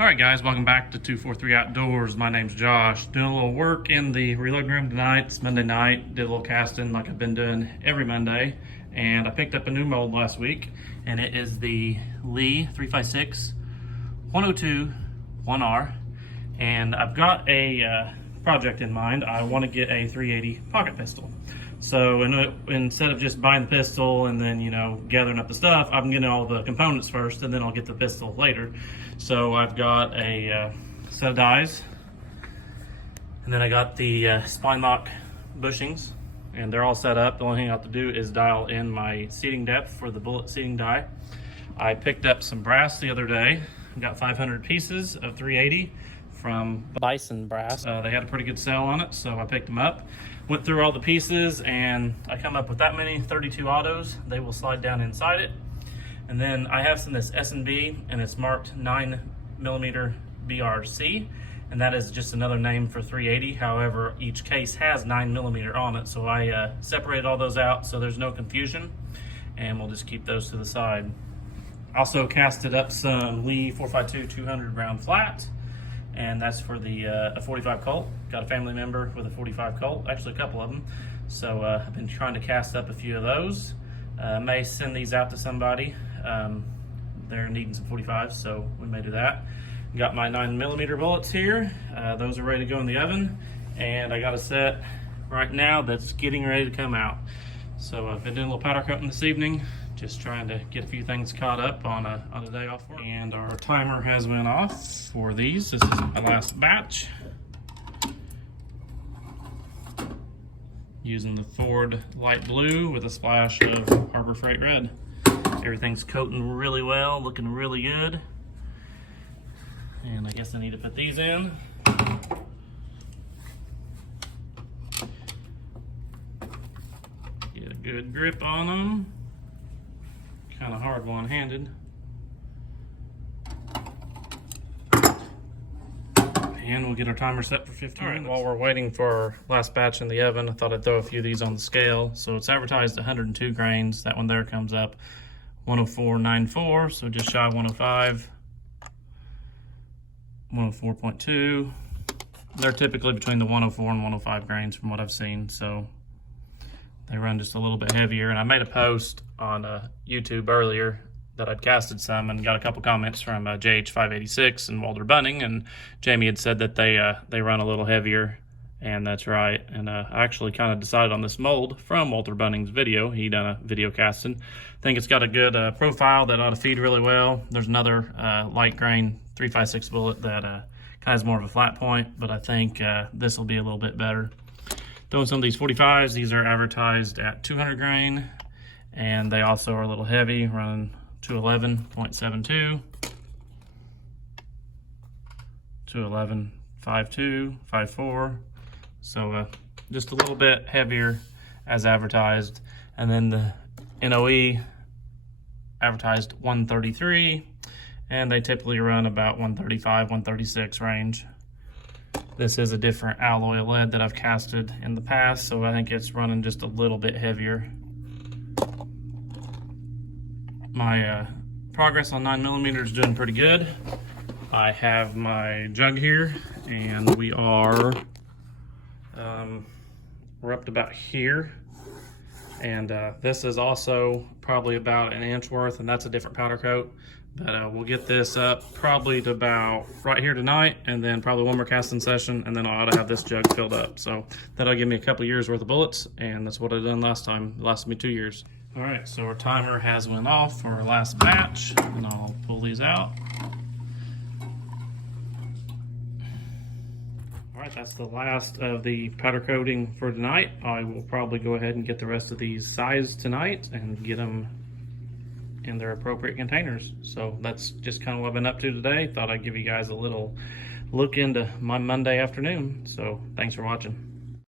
All right, guys, welcome back to 243 Outdoors. My name's Josh. Doing a little work in the reloading room tonight. It's Monday night. Did a little casting like I've been doing every Monday. And I picked up a new mold last week, and it is the Lee 356 102 1R. And I've got a project in mind. I want to get a 380 pocket pistol. So instead of just buying the pistol and then, gathering up the stuff, I'm getting all the components first and then I'll get the pistol later. So I've got a set of dies, and then I got the spline lock bushings, and they're all set up. The only thing I have to do is dial in my seating depth for the bullet seating die. I picked up some brass the other day. I got 500 pieces of 380 from Bison Brass. They had a pretty good sale on it, so I picked them up. Went through all the pieces, and I come up with that many 32 autos. They will slide down inside it. And then I have some of this S&B, and it's marked 9mm BRC, and that is just another name for 380. However, each case has 9mm on it, so I separated all those out so there's no confusion, and we'll just keep those to the side. Also casted up some Lee 452 200 round flat, and that's for the a 45 Colt. Got a family member with a 45 Colt, actually a couple of them. So I've been trying to cast up a few of those. May send these out to somebody. They're needing some 45s, so we may do that. Got my 9mm bullets here. Those are ready to go in the oven, and I got a set right now that's getting ready to come out. So I've been doing a little powder coating this evening, just trying to get a few things caught up on a day off work. And our timer has went off for these. This is my last batch. Using the Ford light blue with a splash of Harbor Freight red. Everything's coating really well, looking really good. And I guess I need to put these in. Get a good grip on them. Kind of hard one-handed. And we'll get our timer set for 15 minutes. While we're waiting for our last batch in the oven, I thought I'd throw a few of these on the scale. So it's advertised 102 grains. That one there comes up 104.94, so just shy of 105. 104.2. They're typically between the 104 and 105 grains from what I've seen, so they run just a little bit heavier. And I made a post on YouTube earlier that I'd casted some and got a couple comments from JH586 and Walter Bunning, and Jamie had said that they run a little heavier, and that's right. And I actually kind of decided on this mold from Walter Bunning's video. He done a video casting. I think it's got a good profile that ought to feed really well. There's another light grain 356 bullet that kind of has more of a flat point, but I think this will be a little bit better. Doing some of these 45s, these are advertised at 200 grain, and they also are a little heavy, running 211.72, 211.52, 54. So just a little bit heavier as advertised. And then the NOE advertised 133, and they typically run about 135, 136 range. This is a different alloy lead that I've casted in the past, so I think it's running just a little bit heavier. My progress on 9mm is doing pretty good. I have my jug here, and we are we're up to about here, and this is also probably about an inch worth, and that's a different powder coat. But we'll get this up probably to about right here tonight, and then probably one more casting session, and then I ought to have this jug filled up. So that'll give me a couple years worth of bullets, and that's what I done last time. It lasted me 2 years. All right, so our timer has went off for our last batch, and I'll pull these out. All right, that's the last of the powder coating for tonight. I will probably go ahead and get the rest of these sized tonight and get them in their appropriate containers. So that's just kind of what I've been up to today. Thought I'd give you guys a little look into my Monday afternoon. So thanks for watching.